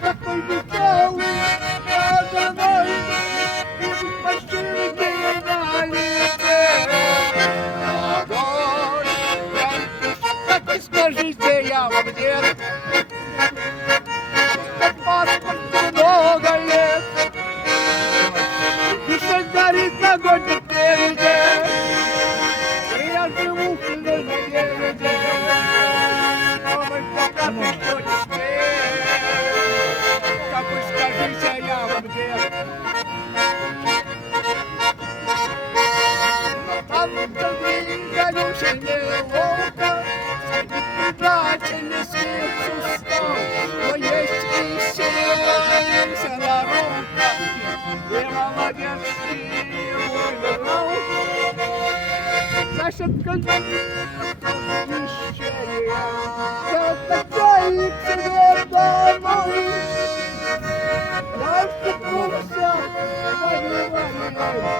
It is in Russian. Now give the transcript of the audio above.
такой веселый, озорной, и морщинки на лице. Огонь, какой, скажите, я вам дед, в паспорте много лет, еще горит огонь впереди, и я живу в надежде, но мы пока еще не смеем. Какой, скажите, я вам дед. Там вдали горючая неловко, среди предателей смеется стол, но есть и сильная рука, и молодец, и мой значит, нищая, это тянет тебе домой. Я вступился в понимание.